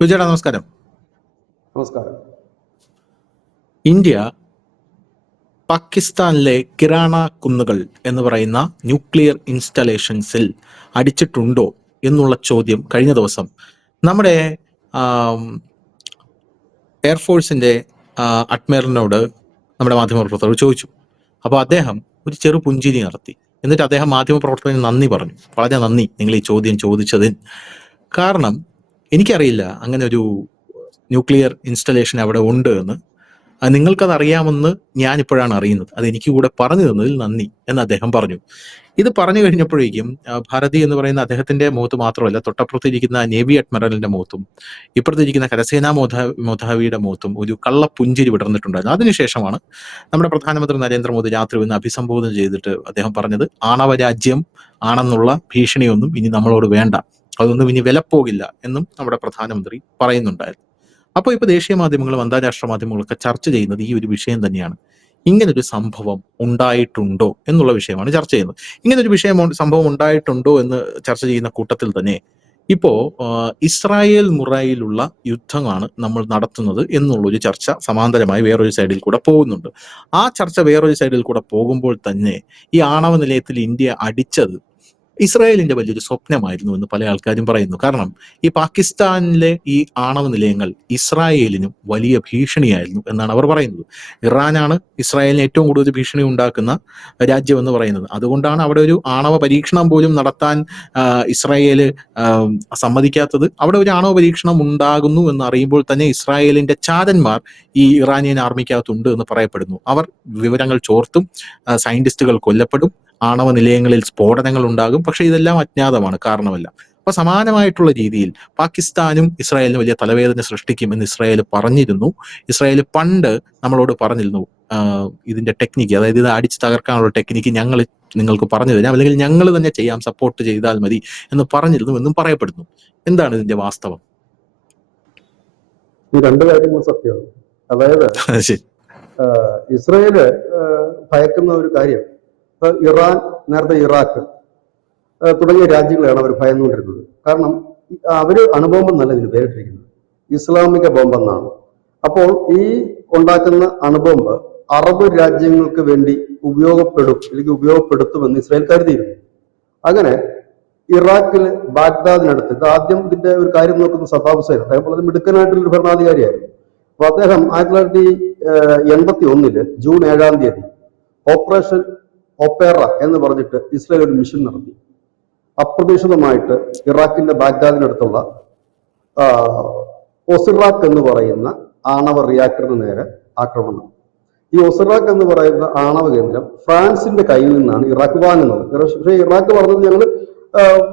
വിജയേട്ടാ നമസ്കാരം. നമസ്കാരം. ഇന്ത്യ പാകിസ്ഥാനിലെ കിരാണ കുന്നുകൾ എന്ന് പറയുന്ന ന്യൂക്ലിയർ ഇൻസ്റ്റലേഷൻസിൽ അടിച്ചിട്ടുണ്ടോ എന്നുള്ള ചോദ്യം കഴിഞ്ഞ ദിവസം നമ്മുടെ എയർഫോഴ്സിന്റെ അഡ്മിറലിനോട് നമ്മുടെ മാധ്യമപ്രവർത്തകർ ചോദിച്ചു. അപ്പോൾ അദ്ദേഹം ഒരു ചെറു പുഞ്ചിരി നടത്തി. എന്നിട്ട് അദ്ദേഹം മാധ്യമപ്രവർത്തകന് നന്ദി പറഞ്ഞു. വളരെ നന്ദി നിങ്ങൾ ഈ ചോദ്യം ചോദിച്ചതിന്. കാരണം എനിക്കറിയില്ല അങ്ങനെ ഒരു ന്യൂക്ലിയർ ഇൻസ്റ്റലേഷൻ അവിടെ ഉണ്ട് എന്ന്. നിങ്ങൾക്കത് അറിയാമെന്ന് ഞാനിപ്പോഴാണ് അറിയുന്നത്. അത് എനിക്ക് കൂടെ പറഞ്ഞു തന്നതിൽ നന്ദി എന്ന് അദ്ദേഹം പറഞ്ഞു. ഇത് പറഞ്ഞു കഴിഞ്ഞപ്പോഴേക്കും ഭാരതി എന്ന് പറയുന്ന അദ്ദേഹത്തിന്റെ മുഖത്ത് മാത്രമല്ല, തൊട്ടപ്പുറത്തിരിക്കുന്ന നേവി അഡ്മിറലിന്റെ മുഖത്തും ഇപ്പുറത്തിരിക്കുന്ന കരസേനാ മേധാവിയുടെ മുഖത്തും ഒരു കള്ളപ്പുഞ്ചിരി വിടർന്നിട്ടുണ്ടായിരുന്നു. അതിനുശേഷമാണ് നമ്മുടെ പ്രധാനമന്ത്രി നരേന്ദ്രമോദി രാത്രി ഒന്ന് അഭിസംബോധന ചെയ്തിട്ട് അദ്ദേഹം പറഞ്ഞത്, ആണവ രാജ്യം ആണെന്നുള്ള ഭീഷണിയൊന്നും ഇനി നമ്മളോട് വേണ്ട, അതൊന്നും ഇനി വിലപ്പോകില്ല എന്നും നമ്മുടെ പ്രധാനമന്ത്രി പറയുന്നുണ്ടായിരുന്നു. അപ്പോൾ ഇപ്പോൾ ദേശീയ മാധ്യമങ്ങളും അന്താരാഷ്ട്ര മാധ്യമങ്ങളൊക്കെ ചർച്ച ചെയ്യുന്നത് ഈ ഒരു വിഷയം തന്നെയാണ്. ഇങ്ങനൊരു സംഭവം ഉണ്ടായിട്ടുണ്ടോ എന്നുള്ള വിഷയമാണ് ചർച്ച ചെയ്യുന്നത്. ഇങ്ങനൊരു സംഭവം ഉണ്ടായിട്ടുണ്ടോ എന്ന് ചർച്ച ചെയ്യുന്ന കൂട്ടത്തിൽ തന്നെ ഇപ്പോ ഇസ്രായേൽ മുറയിലുള്ള യുദ്ധമാണ് നമ്മൾ നടത്തുന്നത് എന്നുള്ളൊരു ചർച്ച സമാന്തരമായി വേറൊരു സൈഡിൽ കൂടെ പോകുന്നുണ്ട്. ആ ചർച്ച വേറൊരു സൈഡിൽ കൂടെ പോകുമ്പോൾ തന്നെ ഈ ആണവ നിലയത്തിൽ ഇന്ത്യ അടിച്ചത് ഇസ്രായേലിന്റെ വലിയൊരു സ്വപ്നമായിരുന്നു എന്ന് പല ആൾക്കാരും പറയുന്നു. കാരണം ഈ പാകിസ്ഥാനിലെ ഈ ആണവ നിലയങ്ങൾ ഇസ്രായേലിനും വലിയ ഭീഷണിയായിരുന്നു എന്നാണ് അവർ പറയുന്നത്. ഇറാനാണ് ഇസ്രായേലിന് ഏറ്റവും കൂടുതൽ ഭീഷണി ഉണ്ടാക്കുന്ന രാജ്യം എന്ന് പറയുന്നത്. അതുകൊണ്ടാണ് അവിടെ ഒരു ആണവ പരീക്ഷണം പോലും നടത്താൻ ഇസ്രായേല് സമ്മതിക്കാത്തത്. അവിടെ ഒരു ആണവ പരീക്ഷണം ഉണ്ടാകുന്നു എന്ന് അറിയുമ്പോൾ തന്നെ ഇസ്രായേലിന്റെ ചാരന്മാർ ഈ ഇറാനിയൻ ആർമിക്കകത്തുണ്ട് എന്ന് പറയപ്പെടുന്നു. അവർ വിവരങ്ങൾ ചോർത്തും, സയന്റിസ്റ്റുകൾ കൊല്ലപ്പെടും, ആണവ നിലയങ്ങളിൽ സ്ഫോടനങ്ങൾ ഉണ്ടാകും. പക്ഷെ ഇതെല്ലാം അജ്ഞാതമാണ്, കാരണമല്ല. അപ്പൊ സമാനമായിട്ടുള്ള രീതിയിൽ പാകിസ്ഥാനും ഇസ്രായേലിന് വലിയ തലവേദന സൃഷ്ടിക്കും എന്ന് ഇസ്രായേൽ പറഞ്ഞിരുന്നു. ഇസ്രായേൽ പണ്ട് നമ്മളോട് പറഞ്ഞിരുന്നു, ഇതിന്റെ ടെക്നിക്ക്, അതായത് ഇത് അടിച്ചു തകർക്കാനുള്ള ടെക്നിക്ക് ഞങ്ങൾ നിങ്ങൾക്ക് പറഞ്ഞു തരാം, അല്ലെങ്കിൽ ഞങ്ങൾ തന്നെ ചെയ്യാം, സപ്പോർട്ട് ചെയ്താൽ മതി എന്ന് പറഞ്ഞിരുന്നു എന്നും പറയപ്പെടുന്നു. എന്താണ് ഇതിന്റെ വാസ്തവം? ഈ രണ്ട് കാര്യങ്ങൾ സത്യമാണ്. അതായത് ഇസ്രായേല് ഭയക്കുന്ന ഒരു കാര്യം, ഇറാൻ, നേരത്തെ ഇറാഖ് തുടങ്ങിയ രാജ്യങ്ങളെയാണ് അവർ ഭയന്നുകൊണ്ടിരുന്നത്. കാരണം അവര് അണുബോംബെന്നല്ല ഇതിന് പേരിട്ടിരിക്കുന്നത്, ഇസ്ലാമിക ബോംബെന്നാണ്. അപ്പോൾ ഈ ഉണ്ടാക്കുന്ന അണുബോംബ് അറബ് രാജ്യങ്ങൾക്ക് വേണ്ടി ഉപയോഗപ്പെടും, അല്ലെങ്കിൽ ഉപയോഗപ്പെടുത്തുമെന്ന് ഇസ്രായേൽ കരുതിയിരുന്നു. അങ്ങനെ ഇറാഖിൽ ബാഗ്ദാദിനടുത്ത്, ഇത് ആദ്യം ഇതിന്റെ ഒരു കാര്യം നോക്കുന്ന സദ്ദാം ഹുസൈൻ, അദ്ദേഹം വളരെ മിടുക്കനായിട്ടുള്ളൊരു ഭരണാധികാരിയായിരുന്നു. അപ്പൊ അദ്ദേഹം 1981 ജൂൺ 7 ഓപ്പറേഷൻ ഒപ്പേറ എന്ന് പറഞ്ഞിട്ട് ഇസ്രായേൽ ഒരു മിഷൻ നടത്തി. അപ്രതീക്ഷിതമായിട്ട് ഇറാഖിന്റെ ബാഗ്ദാദിനടുത്തുള്ള ഒസിറാഖ് എന്ന് പറയുന്ന ആണവ റിയാക്ടറിന് നേരെ ആക്രമണം. ഈ ഒസിറാഖ് എന്ന് പറയുന്ന ആണവ കേന്ദ്രം ഫ്രാൻസിന്റെ കയ്യിൽ നിന്നാണ് ഇറാഖ് വാങ്ങുന്നത്. പക്ഷേ ഇറാഖ് പറഞ്ഞത് ഞങ്ങൾ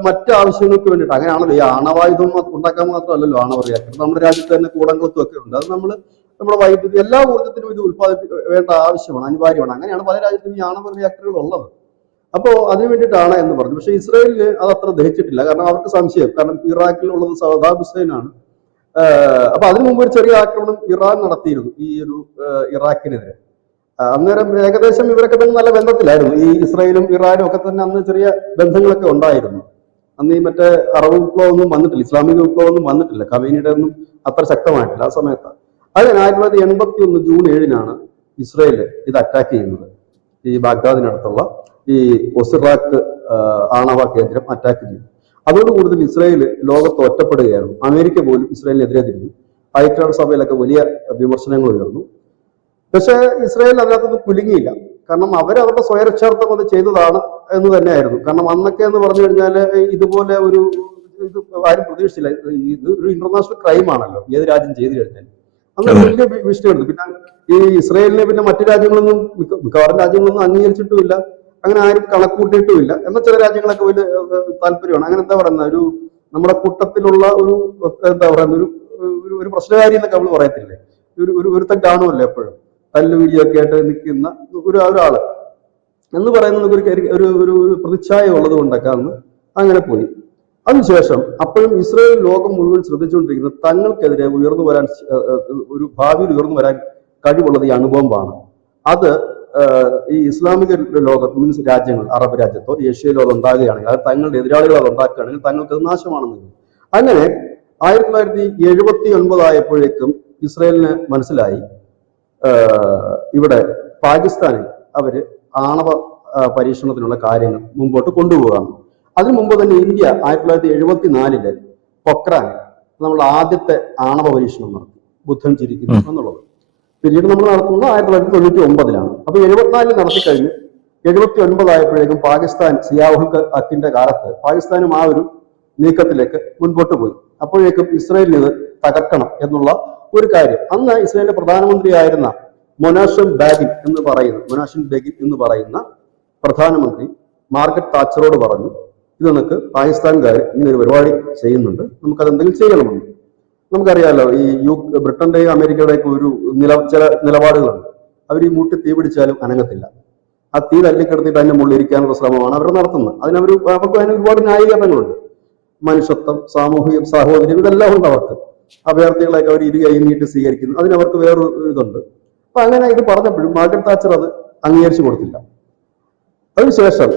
മറ്റ് ആവശ്യങ്ങൾക്ക് വേണ്ടിയിട്ട്, അങ്ങനെയാണല്ലോ, ഈ ആണവായുധം ഉണ്ടാക്കാൻ മാത്രമല്ലല്ലോ ആണവ റിയാക്ടർ, നമ്മുടെ രാജ്യത്ത് തന്നെ കൂടംകുളത്തും ഒക്കെ ഉണ്ട്. അത് നമ്മുടെ വൈദ്യുതി എല്ലാ ഊർജ്ജത്തിനും ഇത് വേണ്ട ആവശ്യമാണ്, അനിവാര്യമാണ്. അങ്ങനെയാണ് പല രാജ്യത്തും ഈ ആണവ റിയാക്ടറുകൾ ഉള്ളത്. അപ്പോൾ അതിനു വേണ്ടിയിട്ടാണ് എന്ന് പറഞ്ഞു. പക്ഷെ ഇസ്രായേലിന് അത് അത്ര ദഹിച്ചിട്ടില്ല. കാരണം അവർക്ക് സംശയം, കാരണം ഇറാഖിലുള്ളത് സദ്ദാം ഹുസൈനാണ്. അപ്പൊ അതിനു മുമ്പ് ഒരു ചെറിയ ആക്രമണം ഇറാൻ നടത്തിയിരുന്നു ഈ ഒരു ഇറാഖിനെതിരെ. അന്നേരം ഏകദേശം ഇവരൊക്കെ തന്നെ നല്ല ബന്ധത്തിലായിരുന്നു. ഈ ഇസ്രായേലും ഇറാനും ഒക്കെ തന്നെ അന്ന് ചെറിയ ബന്ധങ്ങളൊക്കെ ഉണ്ടായിരുന്നു. അന്ന് ഈ മറ്റേ അറബ് വിപ്ലവം ഒന്നും വന്നിട്ടില്ല, ഇസ്ലാമിക വിപ്ലവം ഒന്നും വന്നിട്ടില്ല, ഖമേനിയുടെ ഒന്നും അത്ര ശക്തമായിട്ടില്ല ആ സമയത്ത്. അതിന് 1981 ജൂൺ 7 ഇസ്രായേൽ ഇത് അറ്റാക്ക് ചെയ്യുന്നത്. ഈ ബാഗ്ദാദിനടുത്തുള്ള ഈ ഒസിറാഖ് ആണവ കേന്ദ്രം അറ്റാക്ക് ചെയ്തു. അതോടുകൂടി ഇസ്രായേൽ ലോകത്ത് ഒറ്റപ്പെടുകയായിരുന്നു. അമേരിക്ക പോലും ഇസ്രായേലിനെതിരെ തിരിഞ്ഞു. ഐക്യരാഷ്ട്രസഭയിലൊക്കെ വലിയ വിമർശനങ്ങൾ ഉയർന്നു. പക്ഷേ ഇസ്രായേൽ അതിനകത്തൊന്നും കുലുങ്ങിയില്ല. കാരണം അവരവരുടെ സ്വയരക്ഷാർത്ഥം അത് ചെയ്തതാണ് എന്ന് തന്നെയായിരുന്നു. കാരണം അന്നൊക്കെ എന്ന് പറഞ്ഞു കഴിഞ്ഞാൽ ഇതുപോലെ ഇത് ആരും പ്രതീക്ഷിച്ചില്ല. ഇത് ഒരു ഇന്റർനാഷണൽ ക്രൈം ആണല്ലോ, ഏത് രാജ്യം ചെയ്തു കഴിഞ്ഞാൽ. അന്ന് വലിയ വിഷയമുണ്ട്. പിന്നെ ഈ ഇസ്രായേലിനെ പിന്നെ മറ്റു രാജ്യങ്ങളൊന്നും, മിക്കവാറും രാജ്യങ്ങളൊന്നും അംഗീകരിച്ചിട്ടുമില്ല, അങ്ങനെ ആരും കണക്കൂട്ടിയിട്ടുമില്ല. എന്നാൽ ചില രാജ്യങ്ങളൊക്കെ വലിയ താല്പര്യമാണ്. അങ്ങനെ എന്താ പറയുന്ന ഒരു നമ്മുടെ കൂട്ടത്തിലുള്ള ഒരു എന്താ പറയുന്ന ഒരു പ്രശ്നകാരി എന്നൊക്കെ നമ്മൾ പറയത്തില്ലേ, ഒരുത്തൻ കാണുമല്ലോ എപ്പോഴും തല്ലുപിടിയൊക്കെ ആയിട്ട് നിൽക്കുന്ന ഒരാള് എന്ന് പറയുന്നത് ഒരു പ്രതിച്ഛായ ഉള്ളത് കൊണ്ടൊക്കെ അന്ന് അങ്ങനെ പോയി. അതിനുശേഷം അപ്പോഴും ഇസ്രായേൽ ലോകം മുഴുവൻ ശ്രദ്ധിച്ചുകൊണ്ടിരിക്കുന്നത് തങ്ങൾക്കെതിരെ ഭാവിയിൽ ഉയർന്നു വരാൻ കഴിവുള്ളത് ഈ അണുബോംബാണ്. അത് ഈ ഇസ്ലാമിക ലോകത്ത് മീൻസ് രാജ്യങ്ങൾ, അറബ് രാജ്യത്തോ ഏഷ്യയിലോ അത് ഉണ്ടാകുകയാണെങ്കിൽ, അത് തങ്ങളുടെ എതിരാളികൾ അത് ഉണ്ടാക്കുകയാണെങ്കിൽ തങ്ങൾക്ക് നാശമാണെന്ന്. അങ്ങനെ 1979 ആയപ്പോഴേക്കും ഇസ്രയേലിന് മനസ്സിലായി ഇവിടെ പാകിസ്ഥാനിൽ അവര് ആണവ പരീക്ഷണത്തിനുള്ള കാര്യങ്ങൾ മുമ്പോട്ട് കൊണ്ടുപോവുകയാണ്. അതിനു മുമ്പ് തന്നെ ഇന്ത്യ 1974 പൊക്രാൻ നമ്മൾ ആദ്യത്തെ ആണവ പരീക്ഷണം നടത്തി, ബുദ്ധൻ ചിരിക്കുന്നു എന്നുള്ളത്. പിന്നീട് നമ്മൾ നടത്തുന്നത് 1999 അപ്പൊ 74 നടത്തിക്കഴിഞ്ഞ് 79 ആയപ്പോഴേക്കും പാകിസ്ഥാൻ സിയാഉൽ ഹക്കിന്റെ കാലത്ത് പാകിസ്ഥാനും ആ ഒരു നീക്കത്തിലേക്ക് മുൻപോട്ട് പോയി. അപ്പോഴേക്കും ഇസ്രയേലിന് ഇത് തകർക്കണം എന്നുള്ള ഒരു കാര്യം അന്ന് ഇസ്രയേലിന്റെ പ്രധാനമന്ത്രിയായിരുന്ന മൊനാഷിൻ ബെഗിൻ എന്ന് പറയുന്ന പ്രധാനമന്ത്രി മാർഗരറ്റ് താച്ചറോട് പറഞ്ഞു, ഇത് നമുക്ക് പാകിസ്ഥാൻകാർ ഇങ്ങനെ ഒരു പരിപാടി ചെയ്യുന്നുണ്ട്, നമുക്കത് എന്തെങ്കിലും ചെയ്യണമെന്ന്. നമുക്കറിയാലോ, ഈ ബ്രിട്ടന്റെയും അമേരിക്കയുടെയൊക്കെ ഒരു ചില നിലപാടുകളുണ്ട്. അവർ ഈ മൂട്ടി തീ പിടിച്ചാലും അനങ്ങത്തില്ല. ആ തീ തല്ലിക്കിടത്തിയിട്ട് അതിന്റെ മുകളിൽ ഇരിക്കാനുള്ള ശ്രമമാണ് അവർ നടത്തുന്നത്. അവർക്ക് അതിന് ഒരുപാട് ന്യായീകരണങ്ങളുണ്ട്. മനുഷ്യത്വം, സാമൂഹിക സാഹോദര്യം, ഇതെല്ലാം ഉണ്ട് അവർക്ക്. അഭയാർത്ഥികളെയൊക്കെ അവർ ഇരു കൈ നീട്ടി സ്വീകരിക്കുന്നു, അതിനവർക്ക് വേറൊരു ഇതുണ്ട്. അപ്പൊ അങ്ങനെ ഇത് പറഞ്ഞപ്പോഴും മാർഗരറ്റ് താച്ചർ അത് അംഗീകരിച്ചു കൊടുത്തില്ല. അതിനുശേഷം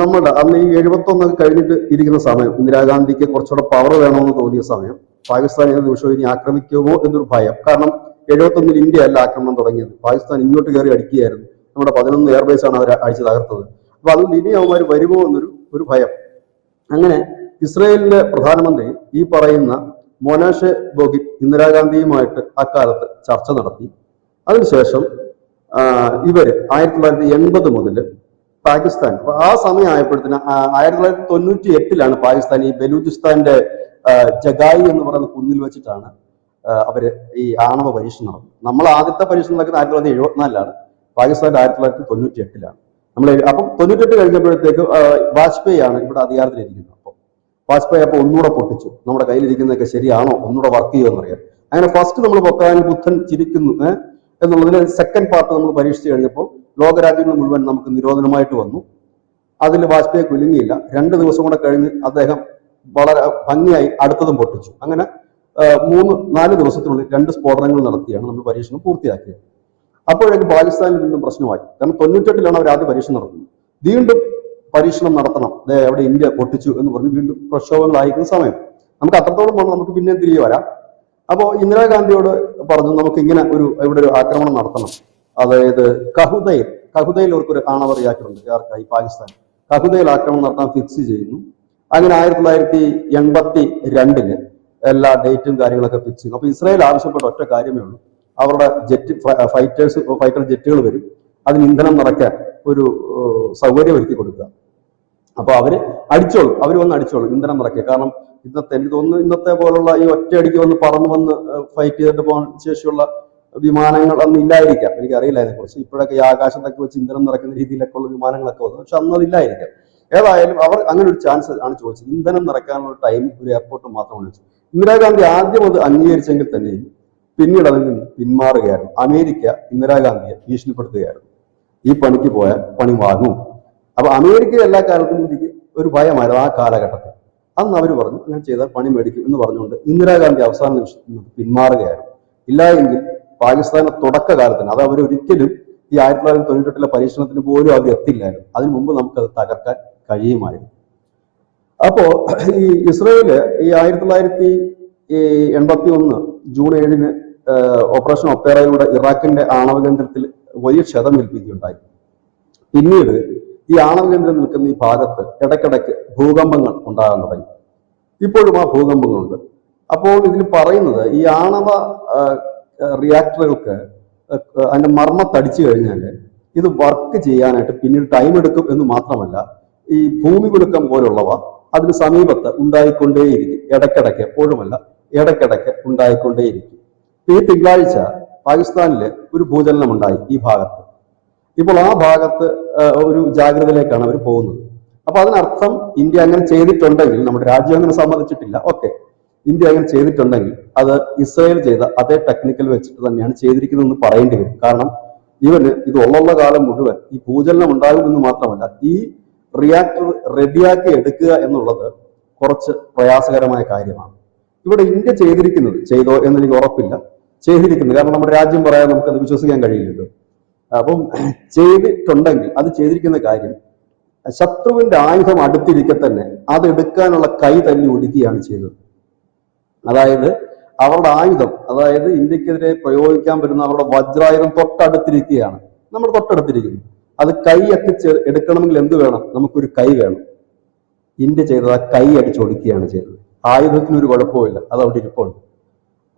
നമ്മുടെ അന്ന് ഈ 71 കഴിഞ്ഞിട്ട് ഇരിക്കുന്ന സമയം, ഇന്ദിരാഗാന്ധിക്ക് കുറച്ചുകൂടെ പവർ വേണമെന്ന് തോന്നിയ സമയം, പാകിസ്ഥാൻ ഏത് നിമിഷവും ഇനി ആക്രമിക്കുമോ എന്നൊരു ഭയം. കാരണം 71 ഇന്ത്യ അല്ല ആക്രമണം തുടങ്ങിയത്, പാകിസ്ഥാൻ ഇങ്ങോട്ട് കയറി അടിക്കുകയായിരുന്നു. നമ്മുടെ 11 എയർബേസ് ആണ് അവർ അടിച്ചു തകർത്തത്. അപ്പൊ അതുകൊണ്ട് ഇനി അവന്മാർ വരുമോ എന്നൊരു ഭയം. അങ്ങനെ ഇസ്രയേലിന്റെ പ്രധാനമന്ത്രി ഈ പറയുന്ന മൊനാഷെ ബെഗിൻ ഇന്ദിരാഗാന്ധിയുമായിട്ട് അക്കാലത്ത് ചർച്ച നടത്തി. അതിനുശേഷം ഇവര് 1980 മുതൽ പാകിസ്ഥാൻ, ആ സമയം ആയപ്പോഴത്തേന് 1998 പാകിസ്ഥാൻ ഈ ബലൂചിസ്ഥാന്റെ ജഗായി എന്ന് പറയുന്ന കുന്നിൽ വെച്ചിട്ടാണ് അവര് ഈ ആണവ പരീക്ഷണം നടത്തുന്നത്. നമ്മൾ ആദ്യത്തെ പരീക്ഷണം നടക്കുന്നത് 1974 പാകിസ്ഥാന്റെ 1998 അപ്പം 98 കഴിഞ്ഞപ്പോഴത്തേക്ക് വാജ്പേയി ആണ് ഇവിടെ അധികാരത്തിലിരിക്കുന്നത്. അപ്പം വാജ്പേയി അപ്പൊ ഒന്നുകൂടെ പൊട്ടിച്ചു, നമ്മുടെ കയ്യിലിരിക്കുന്നതൊക്കെ ശരിയാണോ, ഒന്നുകൂടെ വർക്ക് ചെയ്യുമെന്ന് അറിയാം. അങ്ങനെ ഫസ്റ്റ് നമ്മൾ പൊക്കാൻ ബുദ്ധൻ ചിരിക്കുന്നു എന്നുള്ളതിന് സെക്കൻഡ് പാർട്ട് നമ്മൾ പരീക്ഷിച്ചു കഴിഞ്ഞപ്പോൾ ലോകരാജ്യങ്ങൾ മുഴുവൻ നമുക്ക് നിരോധനമായിട്ട് വന്നു. അതിൽ വാജ്പേയി കുലുങ്ങിയില്ല. 2 ദിവസം കൂടെ കഴിഞ്ഞ് അദ്ദേഹം വളരെ ഭംഗിയായി അടുത്തതും പൊട്ടിച്ചു. അങ്ങനെ 3-4 ദിവസത്തിനുള്ളിൽ 2 സ്ഫോടനങ്ങൾ നടത്തിയാണ് നമ്മൾ പരീക്ഷണം പൂർത്തിയാക്കിയത്. അപ്പോഴേക്കും പാകിസ്ഥാനിൽ വീണ്ടും പ്രശ്നമായി. കാരണം 98 അവർ ആദ്യം പരീക്ഷണം നടത്തുന്നത്, വീണ്ടും പരീക്ഷണം നടത്തണം, അവിടെ ഇന്ത്യ പൊട്ടിച്ചു എന്ന് പറഞ്ഞ് വീണ്ടും പ്രക്ഷോഭങ്ങളായിരിക്കുന്ന സമയം. നമുക്ക് അത്രത്തോളം വേണം, നമുക്ക് പിന്നെയും തിരികെ വരാം. അപ്പോൾ ഇന്ദിരാഗാന്ധിയോട് പറഞ്ഞു, നമുക്ക് ഇങ്ങനെ ഇവിടെ ഒരു ആക്രമണം നടത്തണം. അതായത് കഹുദയിൽ അവർക്കൊരു ആണവ റിയാക്ടർ ഉണ്ട്, ഈ പാകിസ്ഥാൻ കഹുദയിൽ ആക്രമണം നടത്താൻ ഫിക്സ് ചെയ്യുന്നു. അങ്ങനെ 1982 എല്ലാ ഡേറ്റും കാര്യങ്ങളൊക്കെ ഫിക്സ് ചെയ്യുന്നു. അപ്പൊ ഇസ്രായേൽ ആവശ്യപ്പെട്ട ഒറ്റ കാര്യമേ ഉള്ളൂ, അവരുടെ ഫൈറ്റർ ജെറ്റുകൾ വരും, അതിന് ഇന്ധനം നിറയ്ക്കാൻ ഒരു സൗകര്യം ഒരുക്കി കൊടുക്കുക. അപ്പൊ അവര് വന്ന് അടിച്ചോളും ഇന്ധനം നിറയ്ക്കുക. കാരണം എനിക്ക് തോന്നുന്നു ഇന്നത്തെ പോലുള്ള ഈ ഒറ്റയടിക്ക് വന്ന് പറന്നു വന്ന് ഫൈറ്റ് ചെയ്തിട്ട് പോകാൻ ശേഷിയുള്ള വിമാനങ്ങൾ അന്ന് ഇല്ലായിരിക്കാം, എനിക്കറിയില്ല അതിനെക്കുറിച്ച്. ഇപ്പോഴൊക്കെ ഈ ആകാശത്തൊക്കെ വെച്ച് ഇന്ധനം നിറയ്ക്കുന്ന രീതിയിലൊക്കെ ഉള്ള വിമാനങ്ങളൊക്കെ വന്നു, പക്ഷെ അന്ന് അതില്ലായിരിക്കാം. ഏതായാലും അവർ അങ്ങനെ ഒരു ചാൻസ് ആണ് ചോദിച്ചത്, ഇന്ധനം നിറയ്ക്കാനുള്ള ടൈം ഒരു എയർപോർട്ട് മാത്രം വിളിച്ചു. ഇന്ദിരാഗാന്ധി ആദ്യം അത് അംഗീകരിച്ചെങ്കിൽ തന്നെയും പിന്നീട് അതിൽ നിന്ന് പിന്മാറുകയായിരുന്നു. അമേരിക്ക ഇന്ദിരാഗാന്ധിയെ ഭീഷണിപ്പെടുത്തുകയായിരുന്നു, ഈ പണിക്ക് പോയാൽ പണി വാങ്ങും. അപ്പൊ അമേരിക്ക എല്ലാ കാലത്തും ഇന്ത്യക്ക് ഒരു ഭയമായിരുന്നു ആ കാലഘട്ടത്തിൽ. അന്ന് അവർ പറഞ്ഞു അങ്ങനെ ചെയ്താൽ പണി മേടിക്കും എന്ന് പറഞ്ഞുകൊണ്ട് ഇന്ദിരാഗാന്ധി അവസാന നിമിഷത്തിൽ പിന്മാറുകയായിരുന്നു. ഇല്ല എങ്കിൽ പാകിസ്ഥാന്റെ തുടക്കകാലത്തിന്, അത് അവരൊരിക്കലും ഈ 1998 പരീക്ഷണത്തിന് പോലും അവർ എത്തില്ലായിരുന്നു. അതിനു മുമ്പ് നമുക്കത് തകർക്കാൻ കഴിയുമായിരുന്നു. അപ്പോ ഈ ഇസ്രയേല് ഈ 1981 ജൂൺ 7 ഓപ്പറേഷൻ ഒപ്പേറയിലൂടെ ഇറാഖിന്റെ ആണവ കേന്ദ്രത്തിൽ വലിയ ക്ഷതം ഏൽപ്പിക്കുകയുണ്ടായി. പിന്നീട് ഈ ആണവ കേന്ദ്രം നിൽക്കുന്ന ഈ ഭാഗത്ത് ഇടയ്ക്കിടയ്ക്ക് ഭൂകമ്പങ്ങൾ ഉണ്ടാകാൻ തുടങ്ങി. ഇപ്പോഴും ആ ഭൂകമ്പങ്ങളുണ്ട്. അപ്പോൾ ഇതിൽ പറയുന്നത് ഈ ആണവ റിയാക്ടറുകൾക്ക് അതിന്റെ മർമ്മത്തടിച്ചു കഴിഞ്ഞാൽ ഇത് വർക്ക് ചെയ്യാനായിട്ട് പിന്നീട് ടൈം എടുക്കും എന്ന് മാത്രമല്ല, ഈ ഭൂമി കുലുക്കം പോലുള്ളവ അതിന് സമീപത്ത് ഉണ്ടായിക്കൊണ്ടേയിരിക്കും. ഇടയ്ക്കിടയ്ക്ക്, എപ്പോഴുമല്ല, ഇടയ്ക്കിടയ്ക്ക് ഉണ്ടായിക്കൊണ്ടേയിരിക്കും. ഈ തിങ്കളാഴ്ച പാകിസ്ഥാനില് ഒരു ഭൂചലനം ഉണ്ടായി ഈ ഭാഗത്ത്. ഇപ്പോൾ ആ ഭാഗത്ത് ഒരു ജാഗ്രതയിലേക്കാണ് അവർ പോകുന്നത്. അപ്പൊ അതിനർത്ഥം ഇന്ത്യ അങ്ങനെ ചെയ്തിട്ടുണ്ടെങ്കിൽ, നമ്മുടെ രാജ്യം അങ്ങനെ സമ്മതിച്ചിട്ടില്ല, ഓക്കെ, ഇന്ത്യ അങ്ങനെ ചെയ്തിട്ടുണ്ടെങ്കിൽ അത് ഇസ്രായേൽ ചെയ്ത അതേ ടെക്നിക്കൽ വെച്ചിട്ട് തന്നെയാണ് ചെയ്തിരിക്കുന്നതെന്ന് പറയേണ്ടി വരും. കാരണം ഇവന് ഇത് ഉള്ള കാലം മുഴുവൻ ഈ ഭൂചലനം ഉണ്ടാകുമെന്ന് മാത്രമല്ല, ഈ റിയാക്ടർ റെഡിയാക്കി എടുക്കുക എന്നുള്ളത് കുറച്ച് പ്രയാസകരമായ കാര്യമാണ്. ഇവിടെ ഇന്ത്യ ചെയ്തോ എന്നെനിക്ക് ഉറപ്പില്ല, ചെയ്തിരിക്കുന്നത്. കാരണം നമ്മുടെ രാജ്യം പറയാൻ നമുക്കത് വിശ്വസിക്കാൻ കഴിയില്ലല്ലോ. അപ്പം ചെയ്തിട്ടുണ്ടെങ്കിൽ അത് ചെയ്തിരിക്കുന്ന കാര്യം ശത്രുവിന്റെ ആയുധം അടുത്തിരിക്കെ തന്നെ അത് എടുക്കാനുള്ള കൈ തല്ലി ഒടുക്കുകയാണ് ചെയ്തത്. അതായത് അവരുടെ ആയുധം, അതായത് ഇന്ത്യക്കെതിരെ പ്രയോഗിക്കാൻ വരുന്ന അവരുടെ വജ്രായുധം തൊട്ടടുത്തിരിക്കുകയാണ്, നമ്മുടെ തൊട്ടടുത്തിരിക്കുന്നു. അത് കൈ എത്തിച്ച് എടുക്കണമെങ്കിൽ എന്ത് വേണം? നമുക്കൊരു കൈ വേണം. ഇന്ത്യ ചെയ്തത് ആ കൈ അടിച്ചൊടുക്കുകയാണ് ചെയ്തത്. ആയുധത്തിനൊരു കുഴപ്പമില്ല, അത് അവിടെ ഇരിപ്പുണ്ട്.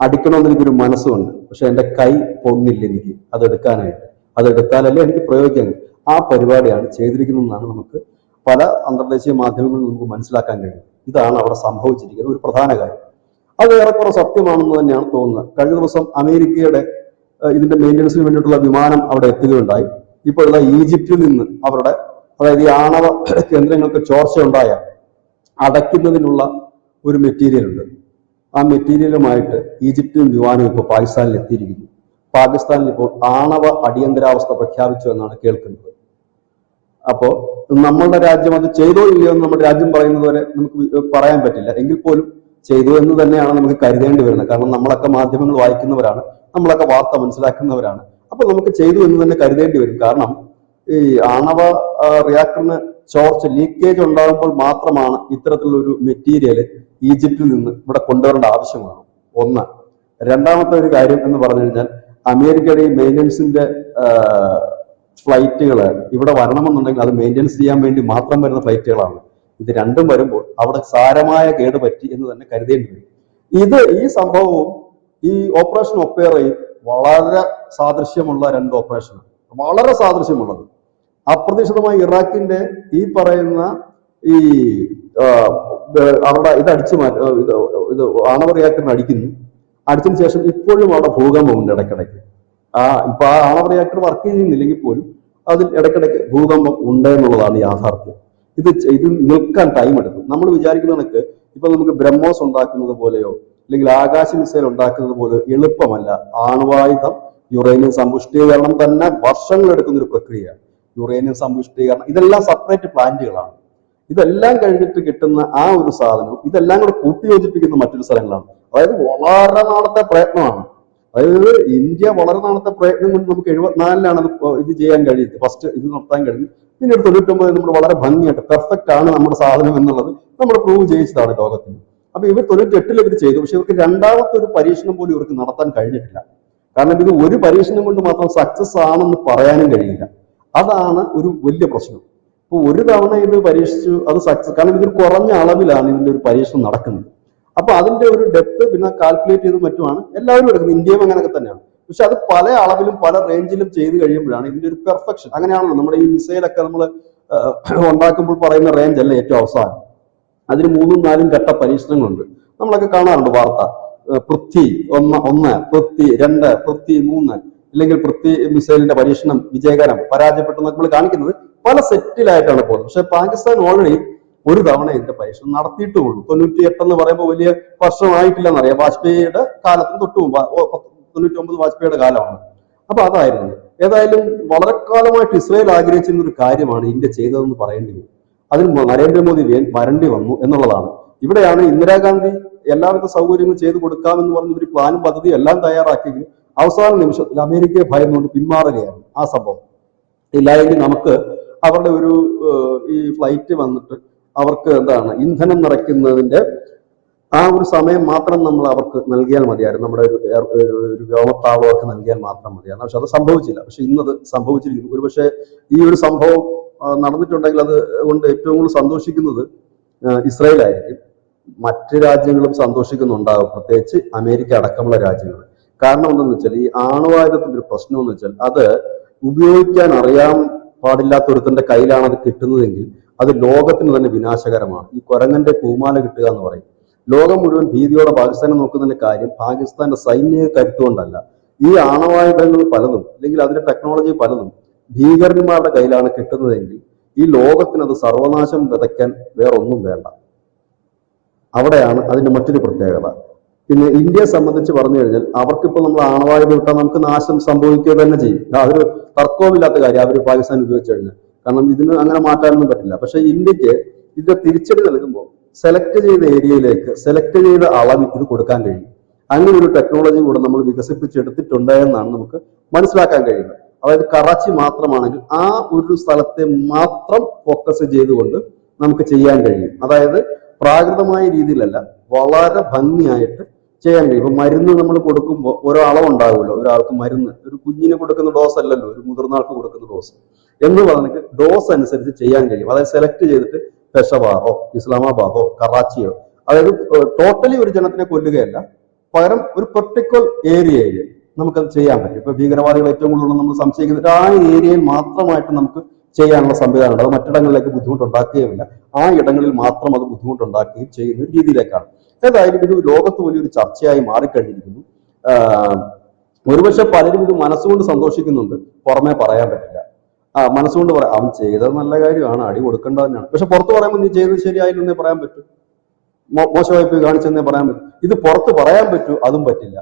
അടിക്കണമെന്ന് എനിക്കൊരു മനസ്സുണ്ട്, പക്ഷെ എൻ്റെ കൈ പൊങ്ങില്ല എനിക്ക് അത് എടുക്കാനായിട്ട്. അത് എടുത്താലല്ലേ എനിക്ക് പ്രയോഗിക്കാൻ കഴിയും. ആ പരിപാടിയാണ് ചെയ്തിരിക്കുന്നതെന്നാണ് നമുക്ക് പല അന്തർദേശീയ മാധ്യമങ്ങളിൽ നമുക്ക് മനസ്സിലാക്കാൻ കഴിയും. ഇതാണ് അവിടെ സംഭവിച്ചിരിക്കുന്നത് ഒരു പ്രധാന കാര്യം. അത് ഏറെക്കുറെ സത്യമാണെന്ന് തന്നെയാണ് തോന്നുന്നത്. കഴിഞ്ഞ ദിവസം അമേരിക്കയുടെ ഇതിന്റെ മെയിൻ്റനൻസിന് വേണ്ടിയിട്ടുള്ള വിമാനം അവിടെ എത്തുകയുണ്ടായി. ഇപ്പോഴത്തെ ഈജിപ്തിൽ നിന്ന് അവരുടെ, അതായത് ഈ ആണവ കേന്ദ്രങ്ങൾക്ക് ചോർച്ച ഉണ്ടായ അടയ്ക്കുന്നതിനുള്ള ഒരു മെറ്റീരിയൽ ഉണ്ട്. ആ മെറ്റീരിയലുമായിട്ട് ഈജിപ്തിലും വിമാനം ഇപ്പോൾ പാകിസ്ഥാനിൽ എത്തിയിരിക്കുന്നു. പാകിസ്ഥാനിൽ ഇപ്പോൾ ആണവ അടിയന്തരാവസ്ഥ പ്രഖ്യാപിച്ചു എന്നാണ് കേൾക്കുന്നത്. അപ്പോൾ നമ്മളുടെ രാജ്യം അത് ചെയ്തോ ഇല്ലയോ എന്ന് നമ്മുടെ രാജ്യം പറയുന്നത് വരെ നമുക്ക് പറയാൻ പറ്റില്ല. എങ്കിൽ പോലും ചെയ്തു എന്ന് തന്നെയാണ് നമുക്ക് കരുതേണ്ടി വരുന്നത്. കാരണം നമ്മളൊക്കെ മാധ്യമങ്ങൾ വായിക്കുന്നവരാണ്, നമ്മളൊക്കെ വാർത്ത മനസ്സിലാക്കുന്നവരാണ്. അപ്പൊ നമുക്ക് ചെയ്തു എന്ന് തന്നെ കരുതേണ്ടി വരും. കാരണം ഈ ആണവ റിയാക്ടറിന് ചോർച്ച, ലീക്കേജ് ഉണ്ടാകുമ്പോൾ മാത്രമാണ് ഇത്തരത്തിലുള്ള ഒരു മെറ്റീരിയൽ ഈജിപ്തിൽ നിന്ന് ഇവിടെ കൊണ്ടുവരേണ്ട ആവശ്യമാണ്. ഒന്ന്. രണ്ടാമത്തെ ഒരു കാര്യം എന്ന് പറഞ്ഞു കഴിഞ്ഞാൽ, അമേരിക്കയുടെ ഈ മെയിൻ്റനൻസിന്റെ ഫ്ലൈറ്റുകൾ ഇവിടെ വരണമെന്നുണ്ടെങ്കിൽ അത് മെയിൻ്റനൻസ് ചെയ്യാൻ വേണ്ടി മാത്രം വരുന്ന ഫ്ലൈറ്റുകളാണ്. ഇത് രണ്ടും വരുമ്പോൾ അവിടെ സാരമായ കേട് പറ്റി എന്ന് തന്നെ കരുതേണ്ടി വരും. ഈ സംഭവവും ഈ ഓപ്പറേഷൻ ഒപ്പേറയും വളരെ സാദൃശ്യമുള്ള രണ്ട് ഓപ്പറേഷനാണ്, വളരെ സാദൃശ്യമുള്ളത്. അപ്രതീക്ഷിതമായി ഇറാഖിന്റെ ഈ പറയുന്ന ഈ അവിടെ ഇത് അടിച്ചു ഇത് ആണവ റിയാക്ടറിന് അടിച്ചതിന് ശേഷം ഇപ്പോഴും അവിടെ ഭൂകമ്പമുണ്ട് ഇടയ്ക്കിടയ്ക്ക്. ഇപ്പൊ ആ ആണവ റിയാക്ടർ വർക്ക് ചെയ്യുന്നില്ലെങ്കിൽ പോലും അതിൽ ഇടയ്ക്കിടയ്ക്ക് ഭൂകമ്പം ഉണ്ട് എന്നുള്ളതാണ് യാഥാർത്ഥ്യം. ഇത് നിൽക്കാൻ ടൈം എടുക്കും. നമ്മൾ വിചാരിക്കുന്ന കണക്ക് ഇപ്പൊ നമുക്ക് ബ്രഹ്മോസ് ഉണ്ടാക്കുന്നത് പോലെയോ അല്ലെങ്കിൽ ആകാശ മിസൈൽ ഉണ്ടാക്കുന്നത് പോലെയോ എളുപ്പമല്ല. ആണവായുധം, യുറേനിയം സമ്പുഷ്ടീകരണം തന്നെ വർഷങ്ങൾ എടുക്കുന്ന ഒരു പ്രക്രിയയാണ്. യുറേനിയം സമ്പുഷ്ടീകരണം ഇതെല്ലാം സെപ്പറേറ്റ് പ്ലാന്റുകളാണ്. ഇതെല്ലാം കഴിഞ്ഞിട്ട് കിട്ടുന്ന ആ ഒരു സാധനം ഇതെല്ലാം കൂടെ കൂട്ടിയോജിപ്പിക്കുന്ന മറ്റൊരു സ്ഥലങ്ങളാണ്. അതായത് വളരെ നാളത്തെ പ്രയത്നമാണ്. അതായത് ഇന്ത്യ വളരെ നാളത്തെ പ്രയത്നം കൊണ്ട് നമുക്ക് 74-ലാണ് അത് ഇത് ചെയ്യാൻ കഴിയുന്നത്, ഫസ്റ്റ് ഇത് നടത്താൻ കഴിഞ്ഞു. പിന്നീട് 99 നമ്മൾ വളരെ ഭംഗിയായിട്ട് പെർഫെക്റ്റ് ആണ് നമ്മുടെ സാധനം എന്നുള്ളത് നമ്മൾ പ്രൂവ് ചെയ്യിച്ചതാണ് ലോകത്തിന്. അപ്പൊ ഇവർ 98-ൽ ഇവർ ചെയ്തു. പക്ഷെ ഇവർക്ക് രണ്ടാമത്തെ ഒരു പരീക്ഷണം പോലും ഇവർക്ക് നടത്താൻ കഴിഞ്ഞിട്ടില്ല. കാരണം ഇത് ഒരു പരീക്ഷണം കൊണ്ട് മാത്രം സക്സസ് ആണെന്ന് പറയാനും കഴിയില്ല. അതാണ് ഒരു വലിയ പ്രശ്നം. ഇപ്പൊ ഒരു തവണ ഇത് പരീക്ഷിച്ചു, അത് സക്സസ്, കാരണം ഇതൊരു കുറഞ്ഞ അളവിലാണ് ഇതിന്റെ ഒരു പരീക്ഷണം നടക്കുന്നത്. അപ്പൊ അതിന്റെ ഒരു ഡെപ്ത് പിന്നെ കാൽക്കുലേറ്റ് ചെയ്ത് മറ്റുമാണ് എല്ലാവരും എടുക്കുന്നത്. ഇന്ത്യയും അങ്ങനെയൊക്കെ തന്നെയാണ്. പക്ഷെ അത് പല അളവിലും പല റേഞ്ചിലും ചെയ്ത് കഴിയുമ്പോഴാണ് ഇതിന്റെ ഒരു പെർഫെക്ഷൻ. അങ്ങനെയാണല്ലോ നമ്മുടെ ഈ മിസൈലൊക്കെ നമ്മൾ ഉണ്ടാക്കുമ്പോൾ പറയുന്ന റേഞ്ച് അല്ല ഏറ്റവും അവസാനം. അതിന് 3ഉം 4ഉം ഘട്ട പരീക്ഷണങ്ങളുണ്ട്. നമ്മളൊക്കെ കാണാറുണ്ട് വാർത്ത. പൃഥ്വി 1, പൃഥ്വി 2, പൃഥ്വി 3, അല്ലെങ്കിൽ പൃഥ്വി മിസൈലിന്റെ പരീക്ഷണം വിജയകരം, പരാജയപ്പെട്ടു നമ്മൾ കാണിക്കുന്നത് പല സെറ്റിലായിട്ടാണ് പോകുന്നത്. പക്ഷെ പാകിസ്ഥാൻ ഓൾറെഡി ഒരു തവണ ഇതിന്റെ പരീക്ഷണം നടത്തിയിട്ടുള്ളൂ. 98 എന്ന് പറയുമ്പോൾ വലിയ വർഷമായിട്ടില്ലെന്നറിയാം. വാജ്പേയിയുടെ കാലത്തിന് തൊട്ട് മുമ്പ് 99 വാജ്പേയിയുടെ കാലമാണ്. അപ്പൊ അതായിരുന്നു. ഏതായാലും വളരെ കാലമായിട്ട് ഇസ്രായേൽ ആഗ്രഹിച്ചിരുന്ന ഒരു കാര്യമാണ് ഇന്ത്യ ചെയ്തതെന്ന് പറയേണ്ടി വരും. അതിന് നരേന്ദ്രമോദി വരേണ്ടി വന്നു എന്നുള്ളതാണ്. ഇവിടെയാണ് ഇന്ദിരാഗാന്ധി എല്ലാവിധ സൗകര്യങ്ങളും ചെയ്തു കൊടുക്കാമെന്ന് പറഞ്ഞ് ഒരു പ്ലാനും പദ്ധതിയും എല്ലാം തയ്യാറാക്കിയെങ്കിലും അവസാന നിമിഷത്തിൽ അമേരിക്കയെ ഭയന്നുകൊണ്ട് പിന്മാറുകയാണ് ആ സംഭവം. ഇല്ലായെങ്കിൽ നമുക്ക് അവരുടെ ഒരു ഈ ഫ്ലൈറ്റ് വന്നിട്ട് അവർക്ക് ഇന്ധനം നിറയ്ക്കുന്നതിന്റെ ആ ഒരു സമയം മാത്രം നമ്മൾ അവർക്ക് നൽകിയാൽ മതിയായിരുന്നു. നമ്മുടെ ഒരു വ്യോമത്താവളമൊക്കെ നൽകിയാൽ മാത്രം മതിയായിരുന്നു. പക്ഷെ അത് സംഭവിച്ചില്ല. പക്ഷെ ഇന്നത് സംഭവിച്ചിരിക്കുന്നു. ഒരുപക്ഷെ ഈ ഒരു സംഭവം നടന്നിട്ടുണ്ടെങ്കിൽ അത് കൊണ്ട് ഏറ്റവും കൂടുതൽ സന്തോഷിക്കുന്നത് ഇസ്രായേൽ ആയിരിക്കും. മറ്റ് രാജ്യങ്ങളും സന്തോഷിക്കുന്നുണ്ടാകും, പ്രത്യേകിച്ച് അമേരിക്ക അടക്കമുള്ള രാജ്യങ്ങൾ. കാരണം എന്തെന്ന് വെച്ചാൽ ഈ ആണവായുധത്തിന്റെ ഒരു പ്രശ്നം എന്ന് വെച്ചാൽ അത് ഉപയോഗിക്കാൻ അറിയാൻ പാടില്ലാത്ത ഒരുത്തന്റെ കയ്യിലാണ് അത് കിട്ടുന്നതെങ്കിൽ അത് ലോകത്തിന് തന്നെ വിനാശകരമാണ്. ഈ കുരങ്ങന്റെ പൂമാല കിട്ടുക എന്ന് പറയും. ലോകം മുഴുവൻ ഭീതിയോടെ പാകിസ്ഥാനെ നോക്കുന്നതിന്റെ കാര്യം പാകിസ്ഥാന്റെ സൈനിക കരുത്തുകൊണ്ടല്ല. ഈ ആണവായുധങ്ങൾ പലതും അല്ലെങ്കിൽ അതിന്റെ ടെക്നോളജി പലതും ഭീകരന്മാരുടെ കയ്യിലാണ് കിട്ടുന്നതെങ്കിൽ ഈ ലോകത്തിന് അത് സർവനാശം വിതയ്ക്കാൻ വേറൊന്നും വേണ്ട. അവിടെയാണ് അതിന്റെ മറ്റൊരു പ്രത്യേകത. പിന്നെ ഇന്ത്യയെ സംബന്ധിച്ച് പറഞ്ഞു കഴിഞ്ഞാൽ അവർക്കിപ്പോൾ നമ്മൾ ആണവായുധം ഇട്ടാൽ നമുക്ക് നാശം സംഭവിക്കുക തന്നെ ചെയ്യും. അതൊരു തർക്കവുമില്ലാത്ത കാര്യം അവർ പാകിസ്ഥാൻ ഉപയോഗിച്ചു കഴിഞ്ഞാൽ. കാരണം ഇതിന് അങ്ങനെ മാറ്റാനൊന്നും പറ്റില്ല. പക്ഷെ ഇന്ത്യക്ക് ഇതിന്റെ തിരിച്ചടി നൽകുമ്പോൾ സെലക്ട് ചെയ്ത ഏരിയയിലേക്ക് സെലക്ട് ചെയ്ത അളവിൽ ഇത് കൊടുക്കാൻ കഴിയും. അങ്ങനെ ഒരു ടെക്നോളജി കൂടെ നമ്മൾ വികസിപ്പിച്ചെടുത്തിട്ടുണ്ട് എന്നാണ് നമുക്ക് മനസ്സിലാക്കാൻ കഴിയുന്നത്. അതായത് കറാച്ചി മാത്രമാണെങ്കിൽ ആ ഒരു സ്ഥലത്തെ മാത്രം ഫോക്കസ് ചെയ്തുകൊണ്ട് നമുക്ക് ചെയ്യാൻ കഴിയും. അതായത് പ്രാകൃതമായ രീതിയിലല്ല, വളരെ ഭംഗിയായിട്ട് ചെയ്യാൻ കഴിയും. ഇപ്പൊ മരുന്ന് നമ്മൾ കൊടുക്കുമ്പോൾ ഓരോ അളവുണ്ടാകുമല്ലോ. ഒരാൾക്ക് മരുന്ന് ഒരു കുഞ്ഞിന് കൊടുക്കുന്ന ഡോസ് അല്ലല്ലോ ഒരു മുതിർന്ന ആൾക്ക് കൊടുക്കുന്ന ഡോസ് എന്ന് പറഞ്ഞിട്ട് ഡോസ് അനുസരിച്ച് ചെയ്യാൻ കഴിയും. അതായത് സെലക്ട് ചെയ്തിട്ട് പെഷവാറോ ഇസ്ലാമാബാദോ കറാച്ചിയോ, അതായത് ടോട്ടലി ഒരു ജനത്തിനെ കൊല്ലുകയല്ല, പകരം ഒരു പെർട്ടിക്കുലർ ഏരിയയിൽ നമുക്കത് ചെയ്യാൻ പറ്റും. ഇപ്പൊ ഭീകരവാദികൾ ഏറ്റവും കൂടുതൽ നമ്മൾ സംശയിക്കുന്നത് ആ ഏരിയയിൽ മാത്രമായിട്ട് നമുക്ക് ചെയ്യാനുള്ള സംവിധാനമുണ്ട്. അത് മറ്റിടങ്ങളിലേക്ക് ബുദ്ധിമുട്ടുണ്ടാക്കുകയുമില്ല, ആ ഇടങ്ങളിൽ മാത്രം അത് ബുദ്ധിമുട്ടുണ്ടാക്കുകയും ചെയ്യുന്ന ഒരു രീതിയിലേക്കാണ്. ഏതായാലും ഇത് ലോകത്ത് വലിയൊരു ചർച്ചയായി മാറിക്കഴിഞ്ഞിരിക്കുന്നു. ഒരുപക്ഷെ പലരും ഇത് മനസ്സുകൊണ്ട് സന്തോഷിക്കുന്നുണ്ട്, പുറമെ പറയാൻ പറ്റില്ല. മനസ്സുകൊണ്ട് പറയാം അവൻ ചെയ്തത് നല്ല കാര്യമാണ്, അടി കൊടുക്കേണ്ടത് തന്നെയാണ്. പക്ഷെ പുറത്ത് പറയുമ്പോൾ നീ ചെയ്തത് ശരിയായില്ലെന്നേ പറയാൻ പറ്റൂ, മോശമായി പോയി കാണിച്ചെന്നേ പറയാൻ പറ്റും. ഇത് പുറത്ത് പറയാൻ പറ്റൂ, അതും പറ്റില്ല.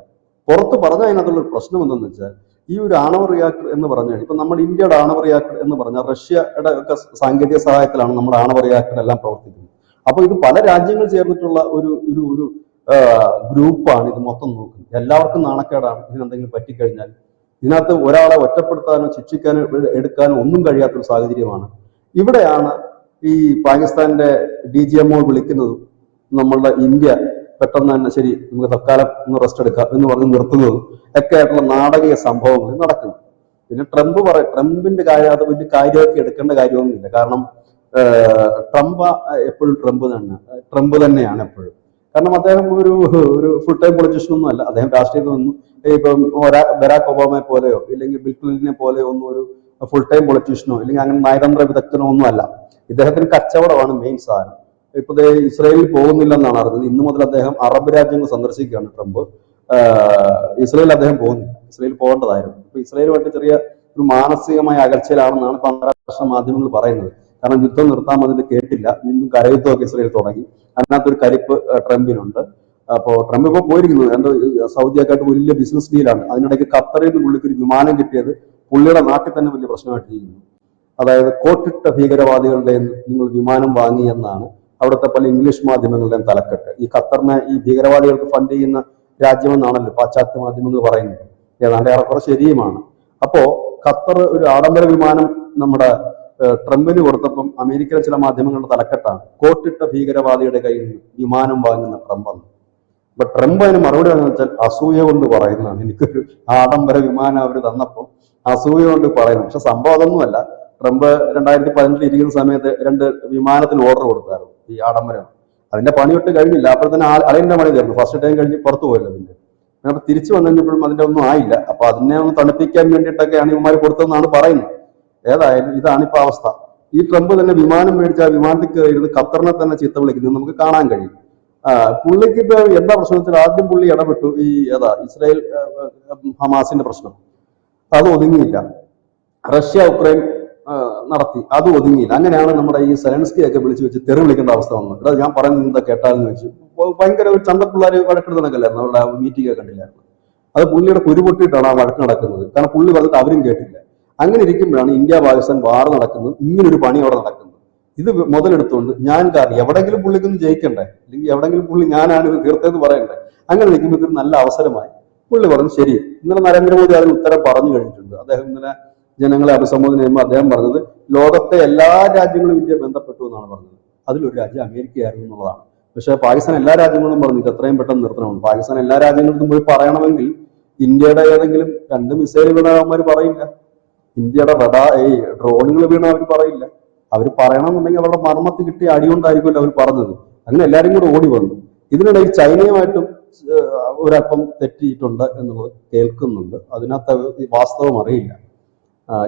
പുറത്ത് പറഞ്ഞാൽ അതിനകത്തുള്ള ഒരു പ്രശ്നം എന്തെന്ന് വെച്ചാൽ ഈ ഒരു ആണവ റിയാക്ടർ എന്ന് പറഞ്ഞാൽ ഇപ്പൊ നമ്മുടെ ഇന്ത്യയുടെ ആണവ റിയാക്ടർ എന്ന് പറഞ്ഞാൽ റഷ്യയുടെ ഒക്കെ സാങ്കേതിക സഹായത്തിലാണ് നമ്മുടെ ആണവ റിയാക്ടർ എല്ലാം പ്രവർത്തിക്കുന്നത്. അപ്പൊ ഇത് പല രാജ്യങ്ങൾ ചേർന്നിട്ടുള്ള ഒരു ഒരു ഒരു ഗ്രൂപ്പാണ് ഇത് മൊത്തം നോക്കുന്നത്. എല്ലാവർക്കും നാണക്കേടാണ് ഇതിനെന്തെങ്കിലും പറ്റിക്കഴിഞ്ഞാൽ. ഇതിനകത്ത് ഒരാളെ ഒറ്റപ്പെടുത്താനോ ശിക്ഷിക്കാനോ എടുക്കാനോ ഒന്നും കഴിയാത്തൊരു സാഹചര്യമാണ്. ഇവിടെയാണ് ഈ പാകിസ്ഥാന്റെ DGMO വിളിക്കുന്നതും നമ്മളുടെ ഇന്ത്യ പെട്ടെന്ന് തന്നെ ശരി നമുക്ക് തൽക്കാലം ഒന്ന് റെസ്റ്റ് എടുക്കാം എന്ന് പറഞ്ഞ് നിർത്തുന്നതും ഒക്കെ ആയിട്ടുള്ള നാടകീയ സംഭവങ്ങൾ നടക്കുന്നു. പിന്നെ ട്രംപിന്റെ കാര്യം അത് വലിയ കാര്യമാക്കി എടുക്കേണ്ട കാര്യമൊന്നുമില്ല. കാരണം ട്രംപ് എപ്പോഴും ട്രംപ് തന്നെയാണ് എപ്പോഴും. കാരണം അദ്ദേഹം ഒരു ഫുൾ ടൈം പൊളിറ്റീഷ്യൻ ഒന്നും അല്ല. അദ്ദേഹം രാഷ്ട്രീയത്തിൽ നിന്നും ഇപ്പം ബരാക് ഒബാമയെ പോലെയോ ഇല്ലെങ്കിൽ ബിൽ ക്ലിന്റനെ പോലെയോ ഒന്നും ഒരു ഫുൾ ടൈം പൊളിറ്റീഷ്യനോ ഇല്ലെങ്കിൽ അങ്ങനെ നയതന്ത്ര വിദഗ്ധനോ ഒന്നും അല്ല. ഇദ്ദേഹത്തിന് കച്ചവടമാണ് മെയിൻ സാധനം. ഇപ്പൊ ഇസ്രായേലിൽ പോകുന്നില്ലെന്നാണ് അറിഞ്ഞത്. ഇന്നു മുതൽ അദ്ദേഹം അറബ് രാജ്യങ്ങൾ സന്ദർശിക്കുകയാണ് ട്രംപ്. ഇസ്രായേൽ അദ്ദേഹം പോകുന്നില്ല, ഇസ്രായേൽ പോകേണ്ടതായിരുന്നു. ഇപ്പൊ ഇസ്രായേലുമായിട്ട് ചെറിയ ഒരു മാനസികമായ അകൽച്ചയിലാണെന്നാണ് ഇപ്പൊ അന്താരാഷ്ട്ര മാധ്യമങ്ങൾ പറയുന്നത്. കാരണം യുദ്ധം നിർത്താൻ അതിന്റെ കേട്ടില്ല, വീണ്ടും കരയുദ്ധമൊക്കെ ഇസ്രായേൽ തുടങ്ങി. അതിനകത്തൊരു കലിപ്പ് ട്രംപിനുണ്ട്. അപ്പോൾ ട്രംപ് ഇപ്പോൾ പോയിരിക്കുന്നത് എന്തോ സൗദിയൊക്കെ ആയിട്ട് വലിയ ബിസിനസ് ഡീലാണ്. അതിനിടയ്ക്ക് ഖത്തറിൽ നിന്ന് പുള്ളിക്ക് ഒരു വിമാനം കിട്ടിയത് പുള്ളിയുടെ നാട്ടിൽ തന്നെ വലിയ പ്രശ്നമായിട്ട് ചെയ്യുന്നു. അതായത് കോട്ടിട്ട ഭീകരവാദികളുടെ നിങ്ങൾ വിമാനം വാങ്ങി എന്നാണ് അവിടുത്തെ പല ഇംഗ്ലീഷ് മാധ്യമങ്ങളുടെയും തലക്കെട്ട്. ഈ ഖത്തറിനെ ഈ ഭീകരവാദികൾക്ക് ഫണ്ട് ചെയ്യുന്ന രാജ്യമെന്നാണല്ലോ പാശ്ചാത്യ മാധ്യമങ്ങൾ പറയുന്നത്. ഏതാണ്ട് ഏറെക്കുറെ ശരിയുമാണ്. അപ്പോ ഖത്തർ ഒരു ആഡംബര വിമാനം നമ്മുടെ ട്രംപിന് കൊടുത്തപ്പം അമേരിക്കയിലെ ചില മാധ്യമങ്ങളുടെ തലക്കെട്ടാണ് കോട്ടിട്ട ഭീകരവാദിയുടെ കയ്യിൽ നിന്ന് വിമാനം വാങ്ങുന്ന ട്രംപ് എന്ന്. അപ്പൊ ട്രംപ് അതിന് മറുപടി എന്ന് വെച്ചാൽ അസൂയ കൊണ്ട് പറയുന്നതാണ്. എനിക്കൊരു ആഡംബര വിമാനം അവർ തന്നപ്പോൾ അസൂയ കൊണ്ട് പറയുന്നു. പക്ഷെ സംഭവം അതൊന്നുമല്ല. ട്രംപ് 2018 ഇരിക്കുന്ന സമയത്ത് 2 വിമാനത്തിന് ഓർഡർ കൊടുത്തായിരുന്നു ഈ ആഡംബരം. അതിന്റെ പണിയൊട്ട് കഴിഞ്ഞില്ല. അപ്പോൾ തന്നെ അളിയന്റെ പണി തീർന്നു. ഫസ്റ്റ് ടൈം കഴിഞ്ഞ് പുറത്തു പോയല്ലോ. പിന്നെ അപ്പൊ തിരിച്ചു വന്നു കഴിഞ്ഞപ്പോഴും അതിന്റെ ഒന്നും ആയില്ല. അപ്പൊ അതിനെ ഒന്ന് തണുപ്പിക്കാൻ വേണ്ടിയിട്ടൊക്കെയാണ് ഇവന്മാർ കൊടുത്തതെന്നാണ് പറയുന്നത്. ഏതായാലും ഇതാണ് ഇപ്പൊ അവസ്ഥ. ഈ ട്രംപ് തന്നെ വിമാനം മേടിച്ച ആ വിമാനത്തിൽ കയറിയിരുന്ന് ഖത്തറിനെ തന്നെ ചീത്ത വിളിക്കുന്നത് നമുക്ക് കാണാൻ കഴിയും. പുള്ളിക്ക് ഇപ്പൊ എന്താ പ്രശ്നം വെച്ചാൽ ആദ്യം പുള്ളി ഇടപെട്ടു ഈ ഇസ്രായേൽ ഹമാസിന്റെ പ്രശ്നം, അത് ഒതുങ്ങിയില്ല. റഷ്യ ഉക്രൈൻ നടത്തി, അത് ഒതുങ്ങിയില്ല. അങ്ങനെയാണ് നമ്മുടെ ഈ സെലൻസ്കിയൊക്കെ വിളിച്ചു വെച്ച് തെറി വിളിക്കേണ്ട അവസ്ഥ വന്നത്. ഇവിടെ ഞാൻ പറയുന്നത് എന്താ കേട്ടാലെന്ന് വെച്ചു ഭയങ്കര ഒരു ചന്തപ്പിള്ളേർ വഴക്കെടുത്തണക്കല്ലായിരുന്നു. അവരുടെ മീറ്റിംഗ് ഒക്കെ കണ്ടില്ലായിരുന്നു. അത് പുള്ളിയുടെ കുരുപൊട്ടിയിട്ടാണ് ആ വഴക്ക് നടക്കുന്നത്. കാരണം പുള്ളി പറഞ്ഞിട്ട് അവരും കേട്ടില്ല. അങ്ങനെ ഇരിക്കുമ്പോഴാണ് ഇന്ത്യ പാകിസ്ഥാൻ വാർ നടക്കുന്നത്, ഇങ്ങനൊരു പണി അവിടെ നടക്കുന്നത്. ഇത് മുതലെടുത്തുകൊണ്ട് ഞാൻ കാരണം എവിടെങ്കിലും പുള്ളിക്കൊന്ന് ജയിക്കണ്ടേ, അല്ലെങ്കിൽ എവിടെങ്കിലും പുള്ളി ഞാനാണ് ഇത് തീർത്തതെന്ന് പറയണ്ടേ. അങ്ങനെ നിൽക്കുമ്പോൾ ഇതൊരു നല്ല അവസരമായി. പുള്ളി പറഞ്ഞു ശരി. ഇന്നലെ നരേന്ദ്രമോദി അതിന് ഉത്തരം പറഞ്ഞു കഴിഞ്ഞിട്ടുണ്ട്. അദ്ദേഹം ഇന്നലെ ജനങ്ങളെ അഭിസംബോധന ചെയ്യുമ്പോൾ അദ്ദേഹം പറഞ്ഞത് ലോകത്തെ എല്ലാ രാജ്യങ്ങളും ഇന്ത്യ ബന്ധപ്പെട്ടു എന്നാണ് പറഞ്ഞത്. അതിലൊരു രാജ്യം അമേരിക്കയായിരുന്നു എന്നുള്ളതാണ്. പക്ഷെ പാകിസ്ഥാൻ എല്ലാ രാജ്യങ്ങളും പറഞ്ഞു ഇത് എത്രയും പെട്ടെന്ന് നിർത്തണമെന്ന്. പാകിസ്ഥാൻ എല്ലാ രാജ്യങ്ങളിലും പോയി പറയണമെങ്കിൽ ഇന്ത്യയുടെ ഏതെങ്കിലും 2 മിസൈൽ വീണവന്മാർ പറയില്ല, ഇന്ത്യയുടെ ഡ്രോണുകൾ വീണ അവർ പറയില്ല. അവർ പറയണമെന്നുണ്ടെങ്കിൽ അവരുടെ മർമ്മത്ത് കിട്ടിയ അടികൊണ്ടായിരിക്കുമല്ലോ അവർ പറഞ്ഞത്. അങ്ങനെ എല്ലാവരും കൂടെ ഓടി വന്നു. ഇതിനിടയിൽ ചൈനയുമായിട്ടും ഒരല്പം തെറ്റിയിട്ടുണ്ട് എന്നുള്ളത് കേൾക്കുന്നുണ്ട്. അതിനകത്ത് വാസ്തവം അറിയില്ല.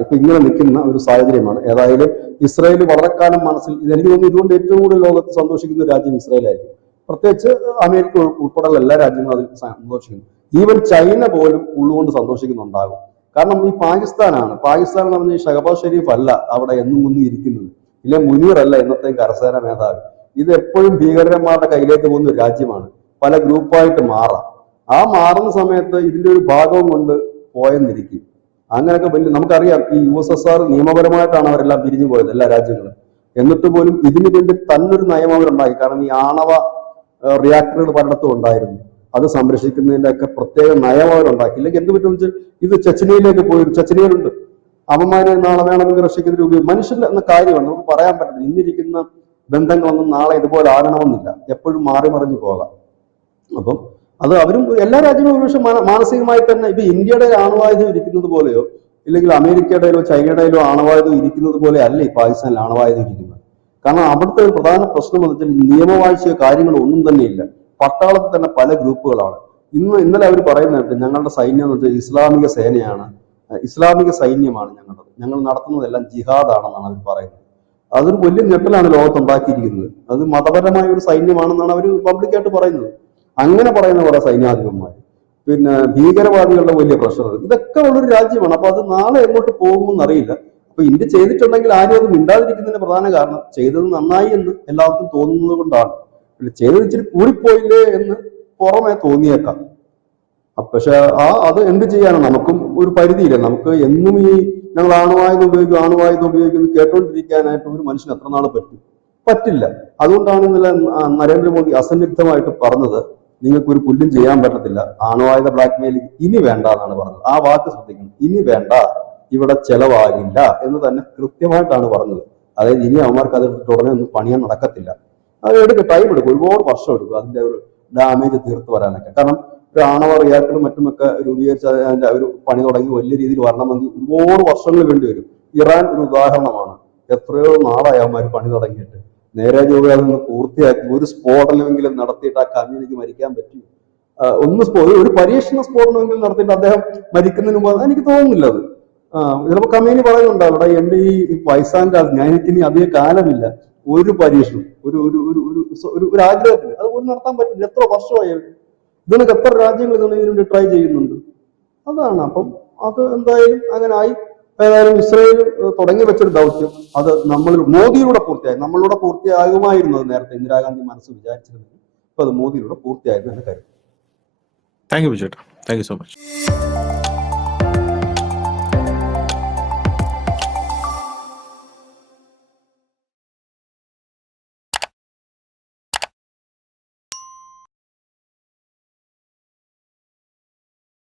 ഇപ്പൊ ഇങ്ങനെ നിൽക്കുന്ന ഒരു സാഹചര്യമാണ്. ഏതായാലും ഇസ്രായേൽ വളരെ കാലം മനസ്സിൽ എനിക്ക് തോന്നുന്നു ഇതുകൊണ്ട് ഏറ്റവും കൂടുതൽ ലോകത്ത് സന്തോഷിക്കുന്ന രാജ്യം ഇസ്രായേലായിരിക്കും. പ്രത്യേകിച്ച് അമേരിക്ക ഉൾപ്പെടെയുള്ള എല്ലാ രാജ്യങ്ങളും അതിൽ സന്തോഷിക്കുന്നു. ഈവൻ ചൈന പോലും ഉള്ളുകൊണ്ട് സന്തോഷിക്കുന്നുണ്ടാകും. കാരണം ഈ പാകിസ്ഥാനാണ്. പാകിസ്ഥാൻ എന്ന് പറഞ്ഞാൽ ഷഹബാസ് ഷെരീഫ് അല്ല അവിടെ എന്നും ഇരിക്കുന്നത്, ഇല്ല മുനീർ അല്ല എന്നത്തെ കരസേന മേധാവി. ഇത് എപ്പോഴും ഭീകരന്മാരുടെ കയ്യിലേക്ക് പോകുന്ന ഒരു രാജ്യമാണ്. പല ഗ്രൂപ്പായിട്ട് മാറാം. ആ മാറുന്ന സമയത്ത് ഇതിന്റെ ഒരു ഭാഗവും കൊണ്ട് പോയെന്നിരിക്കും. അങ്ങനെയൊക്കെ വലിയ നമുക്കറിയാം. ഈ USSR നിയമപരമായിട്ടാണ് അവരെല്ലാം പിരിഞ്ഞു പോയത്, എല്ലാ രാജ്യങ്ങളും. എന്നിട്ട് പോലും ഇതിനു വേണ്ടി തന്നൊരു നയം അവരുണ്ടാക്കി. കാരണം ഈ ആണവ റിയാക്ടറുകൾ പലയിടത്തും ഉണ്ടായിരുന്നു. അത് സംരക്ഷിക്കുന്നതിന്റെ ഒക്കെ പ്രത്യേക നയം അവരുണ്ടാക്കി. ഇല്ലെങ്കിൽ എന്ത് പറ്റും വെച്ചാൽ ഇത് ചെച്ചനിയിലേക്ക് പോയി. ചെച്ചനിയിലുണ്ട് അവന്മാര് നാളെ വേണമെങ്കിൽ റഷ്യക്കെതിരെ ഉപയോഗിക്കും. മനുഷ്യന്റെ എന്ന കാര്യമാണ് നമുക്ക് പറയാൻ പറ്റുന്നത്. ഇന്നിരിക്കുന്ന ബന്ധങ്ങളൊന്നും നാളെ ഇതുപോലെ ആകണമെന്നില്ല, എപ്പോഴും മാറി മറിഞ്ഞു പോകാം. അപ്പം അത് അവരും എല്ലാ രാജ്യങ്ങളും ഒരുപക്ഷെ മാനസികമായി തന്നെ ഇപ്പൊ ഇന്ത്യയുടെ ആണവായുധം ഇരിക്കുന്നത് പോലെയോ ഇല്ലെങ്കിൽ അമേരിക്കയുടെയോ ചൈനയുടെയോ ആണവായുധം ഇരിക്കുന്നത് പോലെ അല്ല ഈ പാകിസ്ഥാനിൽ ആണവായുധം ഇരിക്കുന്നത്. കാരണം അവിടുത്തെ ഒരു പ്രധാന പ്രശ്നം എന്ന് വെച്ചാൽ നിയമവാഴ്ചയോ കാര്യങ്ങളോ ഒന്നും തന്നെ ഇല്ല. പട്ടാളത്തിൽ തന്നെ പല ഗ്രൂപ്പുകളാണ്. ഇന്നലെ അവർ പറയുന്നത് ഞങ്ങളുടെ സൈന്യം എന്ന് വെച്ചാൽ ഇസ്ലാമിക സേനയാണ്, ഇസ്ലാമിക സൈന്യമാണ് ഞങ്ങൾ നടത്തുന്നതെല്ലാം ജിഹാദാണെന്നാണ് അവർ പറയുന്നത്. അതൊരു വലിയ ഞെട്ടലാണ് ലോകത്തുണ്ടാക്കിയിരിക്കുന്നത്. അത് മതപരമായ ഒരു സൈന്യമാണെന്നാണ് അവർ പബ്ലിക്കായിട്ട് പറയുന്നത്. അങ്ങനെ പറയുന്ന കുറെ സൈന്യാധിപന്മാർ, പിന്നെ ഭീകരവാദികളുടെ വലിയ പ്രഷർ, ഇതൊക്കെ ഉള്ളൊരു രാജ്യമാണ്. അപ്പൊ അത് നാളെ എങ്ങോട്ട് പോകുമെന്ന് അറിയില്ല. അപ്പൊ ഇന്ത്യ ചെയ്തിട്ടുണ്ടെങ്കിൽ ആരും അത് മിണ്ടാതിരിക്കുന്നതിന്റെ പ്രധാന കാരണം ചെയ്തത് നന്നായി എന്ന് എല്ലാവർക്കും തോന്നുന്നത് കൊണ്ടാണ്. ചെയ്തത് ഇച്ചിരി കൂടിപ്പോയില്ലേ എന്ന് പുറമെ തോന്നിയേക്കാം. പക്ഷെ അത് എന്ത് ചെയ്യാനാണ്, നമുക്കും ഒരു പരിധിയില്ല. നമുക്ക് എന്നും ഈ ഞങ്ങൾ ആണവായുധം ഉപയോഗിക്കുന്നു കേട്ടോണ്ടിരിക്കാനായിട്ട് ഒരു മനുഷ്യന് എത്ര നാൾ പറ്റില്ല. അതുകൊണ്ടാണ് ഇന്നലെ നരേന്ദ്രമോദി അസന്നിഗ്ധമായിട്ട് പറഞ്ഞത് നിങ്ങൾക്ക് ഒരു പുല്ലും ചെയ്യാൻ പറ്റത്തില്ല, ആണവായുധ ബ്ലാക്ക് മെയിലിംഗ് ഇനി വേണ്ട എന്നാണ് പറഞ്ഞത്. ആ വാക്ക് ശ്രദ്ധിക്കണം, ഇനി വേണ്ട, ഇവിടെ ചെലവാകില്ല എന്ന് തന്നെ കൃത്യമായിട്ടാണ് പറഞ്ഞത്. അതായത് ഇനി അവന്മാർക്ക് അത് ഉടനെ ഒന്നും പണിയാൻ നടക്കത്തില്ല. അത് ടൈം എടുക്കും, ഒരുപാട് വർഷം എടുക്കും അതിന്റെ ഒരു ഡാമേജ് തീർത്ത് വരാനൊക്കെ. കാരണം ഒരു ആണവ റിയാക്ടറും മറ്റുമൊക്കെ രൂപീകരിച്ച് അതിന്റെ ഒരു പണി തുടങ്ങി വലിയ രീതിയിൽ വരണമെങ്കിൽ ഒരുപാട് വർഷങ്ങൾ വേണ്ടി വരും. ഇറാൻ ഒരു ഉദാഹരണമാണ്. എത്രയോ നാളായി അവന്മാർ പണി തുടങ്ങിയിട്ട്. നേരെ ജോലി അതൊന്ന് പൂർത്തിയാക്കി ഒരു സ്ഫോടനമെങ്കിലും നടത്തിയിട്ട് ആ കമ്പനിക്ക് മരിക്കാൻ പറ്റും. ഒരു പരീക്ഷണ സ്ഫോടനമെങ്കിലും നടത്തിയിട്ട് അദ്ദേഹം മരിക്കുന്നതിന് മുമ്പ് എനിക്ക് തോന്നുന്നില്ല അത്. ചിലപ്പോൾ കമ്പനി പറയുന്നുണ്ടാവും, ഇവിടെ എന്റെ ഈ വയസ്സാം കാലത്ത് ഞാൻ എനിക്കിനി അധികം കാലമില്ല, ഒരു പരീക്ഷണം ഒരു ആഗ്രഹത്തിന് അത് പോലും നടത്താൻ പറ്റില്ല. എത്ര വർഷമായി ഇതിനൊക്കെ എത്ര രാജ്യങ്ങൾ ഇതിനുവേണ്ടി ട്രൈ ചെയ്യുന്നുണ്ട്. അതാണ്. അപ്പം അത് എന്തായാലും അങ്ങനെ ആയി. ഏതായാലും ഇസ്രായേൽ തുടങ്ങി വെച്ചൊരു ദൗത്യം അത് മോദിയിലൂടെ പൂർത്തിയായി. നമ്മളിലൂടെ പൂർത്തിയാകുമായിരുന്നത് നേരത്തെ ഇന്ദിരാഗാന്ധി മനസ്സ് വിചാരിച്ചിരുന്നത്. അപ്പൊ അത് മോദിയിലൂടെ പൂർത്തിയായിരുന്നു എന്റെ കാര്യം. താങ്ക് യു ചേട്ടാ, താങ്ക് യു സോ മച്ച്.